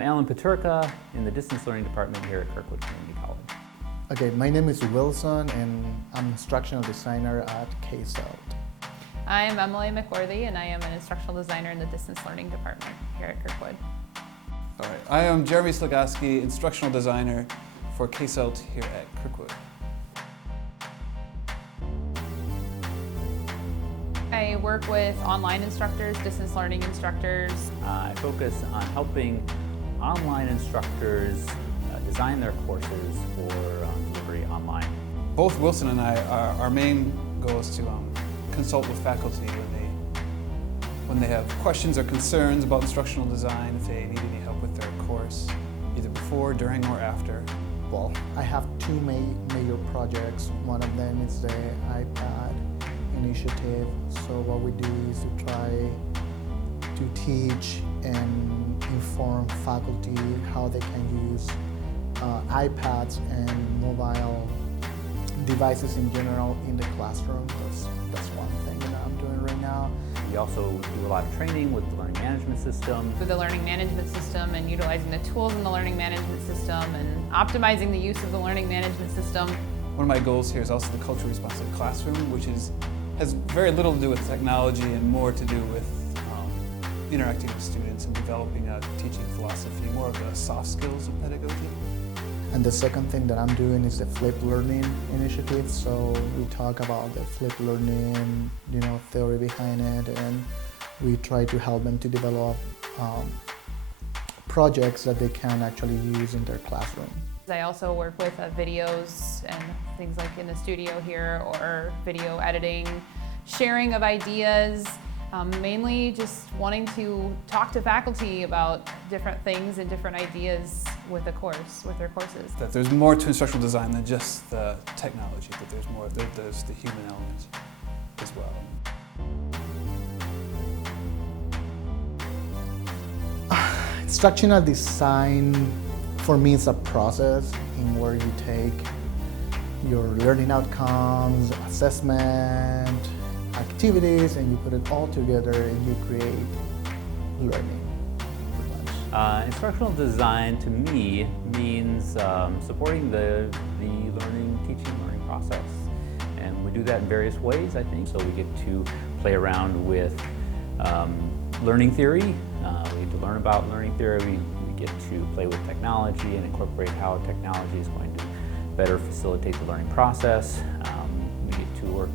I'm Alan Peterka in the Distance Learning Department here at Kirkwood Community College. Okay, my name is Wilson and I'm an instructional designer at KSOT. I am Emily McWorthy and I am an instructional designer in the Distance Learning Department here at Kirkwood. All right, I am Jeremy Slagoski, instructional designer for KSOT here at Kirkwood. I work with online instructors, distance learning instructors. I focus on helping online instructors design their courses for delivery online. Both Wilson and I, our main goal is to consult with faculty when they have questions or concerns about instructional design, if they need any help with their course, either before, during, or after. Well, I have two major projects. One of them is the iPad initiative. So what we do is to try to teach and inform faculty how they can use iPads and mobile devices in general in the classroom. That's one thing that I'm doing right now. We also do a lot of training with the learning management system. With the learning management system and utilizing the tools in the learning management system and optimizing the use of the learning management system. One of my goals here is also the culturally responsive classroom, which has very little to do with technology and more to do with interacting with students and developing a teaching philosophy, more of the soft skills of pedagogy. And the second thing that I'm doing is the flipped learning initiative. So we talk about the flipped learning, theory behind it, and we try to help them to develop projects that they can actually use in their classroom. I also work with videos and things like in the studio here, or video editing, sharing of ideas, mainly just wanting to talk to faculty about different things and different ideas with the course, with their courses. That there's more to instructional design than just the technology, that there's more, there's the human element as well. Instructional design for me is a process in where you take your learning outcomes, assessment, activities, and you put it all together and you create learning. Instructional design to me means supporting the learning process. And we do that in various ways, I think. So we get to play around with learning theory. We get to learn about learning theory. We get to play with technology and incorporate how technology is going to better facilitate the learning process. We get to work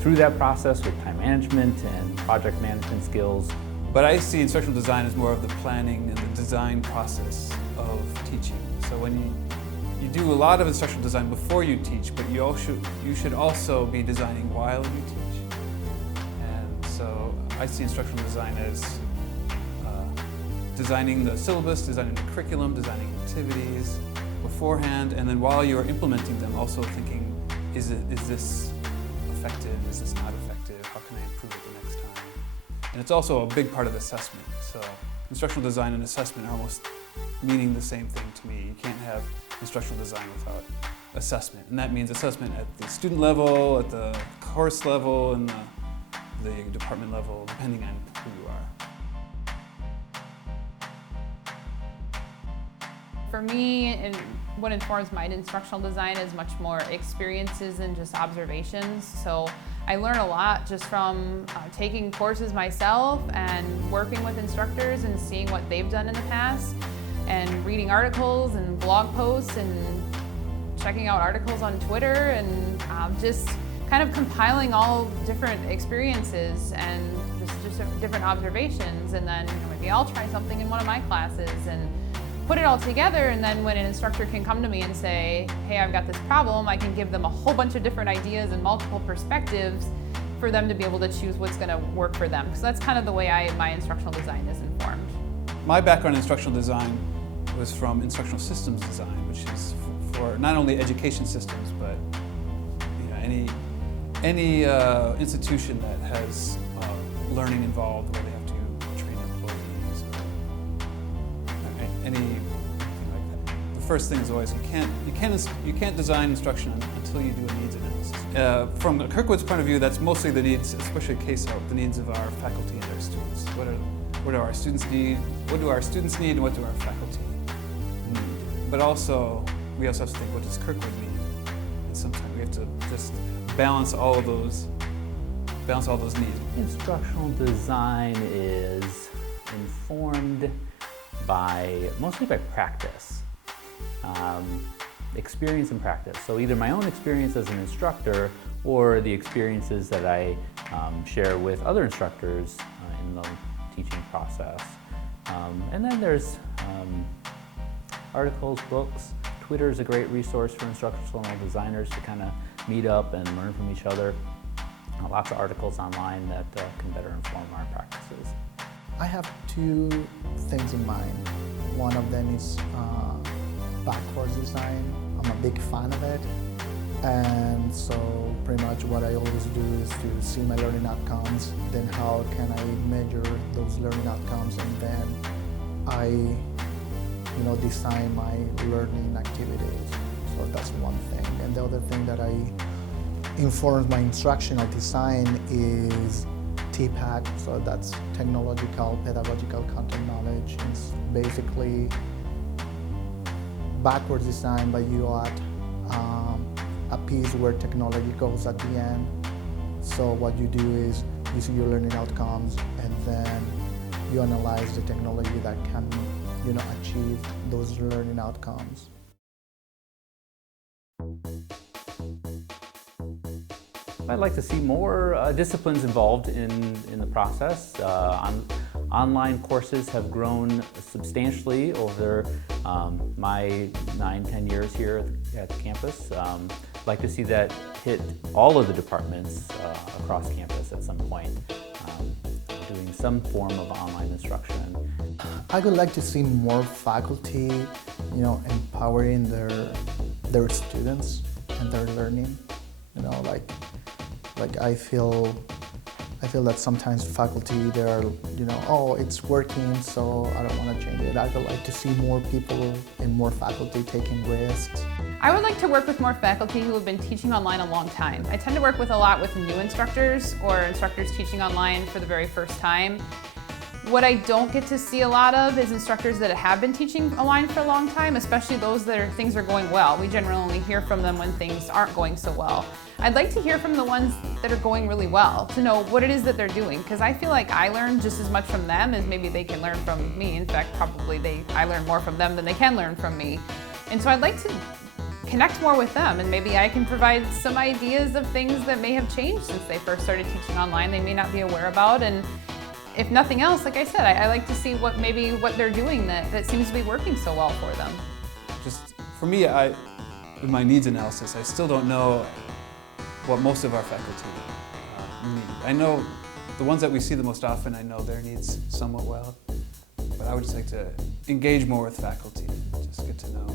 through that process with time management and project management skills. But I see instructional design as more of the planning and the design process of teaching. So when you do a lot of instructional design before you teach, but you should also be designing while you teach. And so I see instructional design as designing the syllabus, designing the curriculum, designing activities beforehand, and then while you're implementing them, also thinking, is this effective? Is this not effective? How can I improve it the next time? And it's also a big part of assessment. So instructional design and assessment are almost meaning the same thing to me. You can't have instructional design without assessment. And that means assessment at the student level, at the course level, and the department level, depending on who you are. For me, what informs my instructional design is much more experiences and just observations. So I learn a lot just from taking courses myself and working with instructors and seeing what they've done in the past, and reading articles and blog posts and checking out articles on Twitter, and just kind of compiling all different experiences and just different observations, and then maybe I'll try something in one of my classes and put it all together, and then when an instructor can come to me and say, hey, I've got this problem, I can give them a whole bunch of different ideas and multiple perspectives for them to be able to choose what's going to work for them. So that's kind of the way my instructional design is informed. My background in instructional design was from instructional systems design, which is for not only education systems, but any institution that has learning involved, where they have to train employees, or anything like that. The first thing is always you can't design instruction until you do a needs analysis. From Kirkwood's point of view, that's mostly the needs, especially KSOT, the needs of our faculty and our students. what do our students need, and what do our faculty need. But also, we also have to think, what does Kirkwood need? And sometimes we have to just balance all those needs. Instructional design is informed mostly by practice, experience and practice. So either my own experience as an instructor or the experiences that I share with other instructors in the teaching process. And then there's articles, books. Twitter is a great resource for instructional designers to kind of meet up and learn from each other. Lots of articles online that can better inform our practices. I have two things in mind. One of them is backwards design. I'm a big fan of it. And so pretty much what I always do is to see my learning outcomes, then how can I measure those learning outcomes, and then I design my learning activities. So that's one thing. And the other thing that informs my instructional design is TPAC, so that's technological, pedagogical content knowledge. It's basically backwards design, but you add a piece where technology goes at the end. So what you do is you see your learning outcomes, and then you analyze the technology that can achieve those learning outcomes. I'd like to see more disciplines involved in the process. Online courses have grown substantially over my 9-10 years here at the campus. I'd like to see that hit all of the departments across campus at some point, doing some form of online instruction. I would like to see more faculty, empowering their students and their learning. Like I feel that sometimes faculty, they're, oh, it's working, so I don't want to change it. I would like to see more people and more faculty taking risks. I would like to work with more faculty who have been teaching online a long time. I tend to work with a lot with new instructors or instructors teaching online for the very first time. What I don't get to see a lot of is instructors that have been teaching online for a long time, especially those that things are going well. We generally only hear from them when things aren't going so well. I'd like to hear from the ones that are going really well, to know what it is that they're doing, because I feel like I learn just as much from them as maybe they can learn from me. In fact, probably I learn more from them than they can learn from me. And so I'd like to connect more with them, and maybe I can provide some ideas of things that may have changed since they first started teaching online they may not be aware about. And if nothing else, like I said, I like to see what they're doing that seems to be working so well for them. Just for me, with my needs analysis, I still don't know what most of our faculty need. I know the ones that we see the most often, I know their needs somewhat well, but I would just like to engage more with faculty, just get to know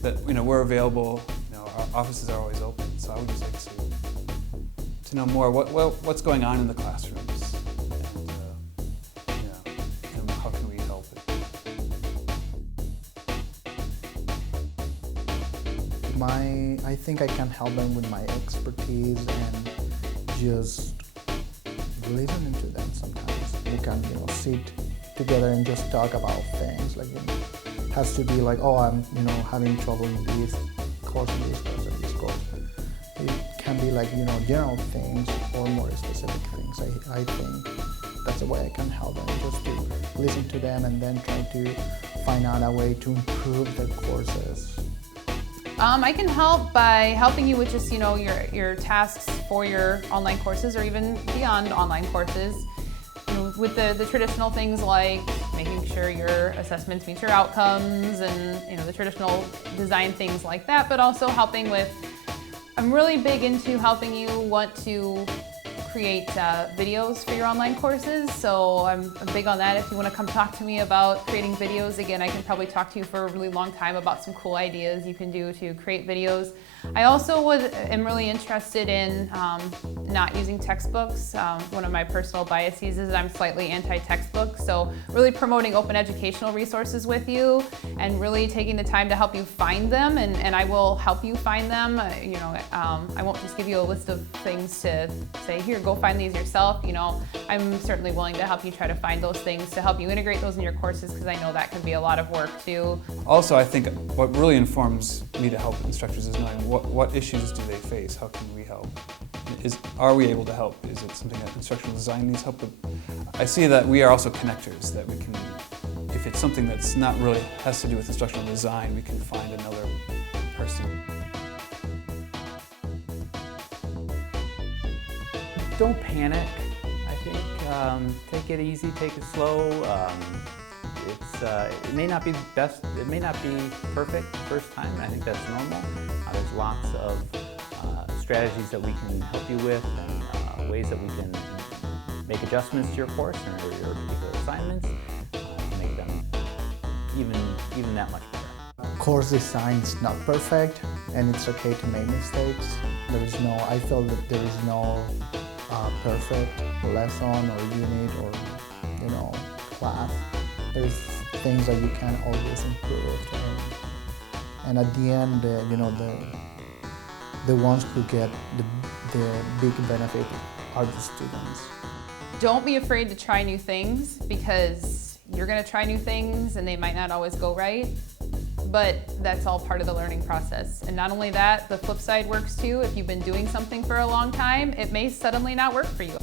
that we're available, our offices are always open, so I would just like to know more what's going on in the classrooms. How can we help it? I think I can help them with my expertise and just listening to them sometimes. We can, sit together and just talk about things. Like, it has to be like, oh, I'm, having trouble in this course, this course. It can be like, general things or more specific things. I think that's the way I can help them, just to listen to them and then try to find out a way to improve their courses. I can help by helping you with just, your tasks for your online courses or even beyond online courses. With the traditional things like making sure your assessments meet your outcomes and, the traditional design things like that, but also helping with, I'm really big into helping you want to create videos for your online courses, so I'm big on that. If you want to come talk to me about creating videos, again, I can probably talk to you for a really long time about some cool ideas you can do to create videos. I also am really interested in not using textbooks. One of my personal biases is I'm slightly anti-textbook, so really promoting open educational resources with you and really taking the time to help you find them, and I will help you find them. I won't just give you a list of things to say, here, go find these yourself, I'm certainly willing to help you try to find those things to help you integrate those in your courses, because I know that can be a lot of work too. Also, I think what really informs me to help instructors is knowing what issues do they face, how can we help? Are we able to help? Is it something that instructional design needs help with? I see that we are also connectors, that we can, if it's something that's not really has to do with instructional design, we can find another person. Don't panic, I think. Take it easy, take it slow. It may not be the best, it may not be perfect the first time, and I think that's normal. There's lots of strategies that we can help you with, and ways that we can make adjustments to your course or your particular assignments to make them even that much better. Course design is not perfect, and it's okay to make mistakes. I feel that there is no perfect lesson or unit or class. There's things that you can always improve, and at the end, the ones who get the big benefit are the students. Don't be afraid to try new things, because you're going to try new things and they might not always go right, but that's all part of the learning process. And not only that, the flip side works too. If you've been doing something for a long time, it may suddenly not work for you.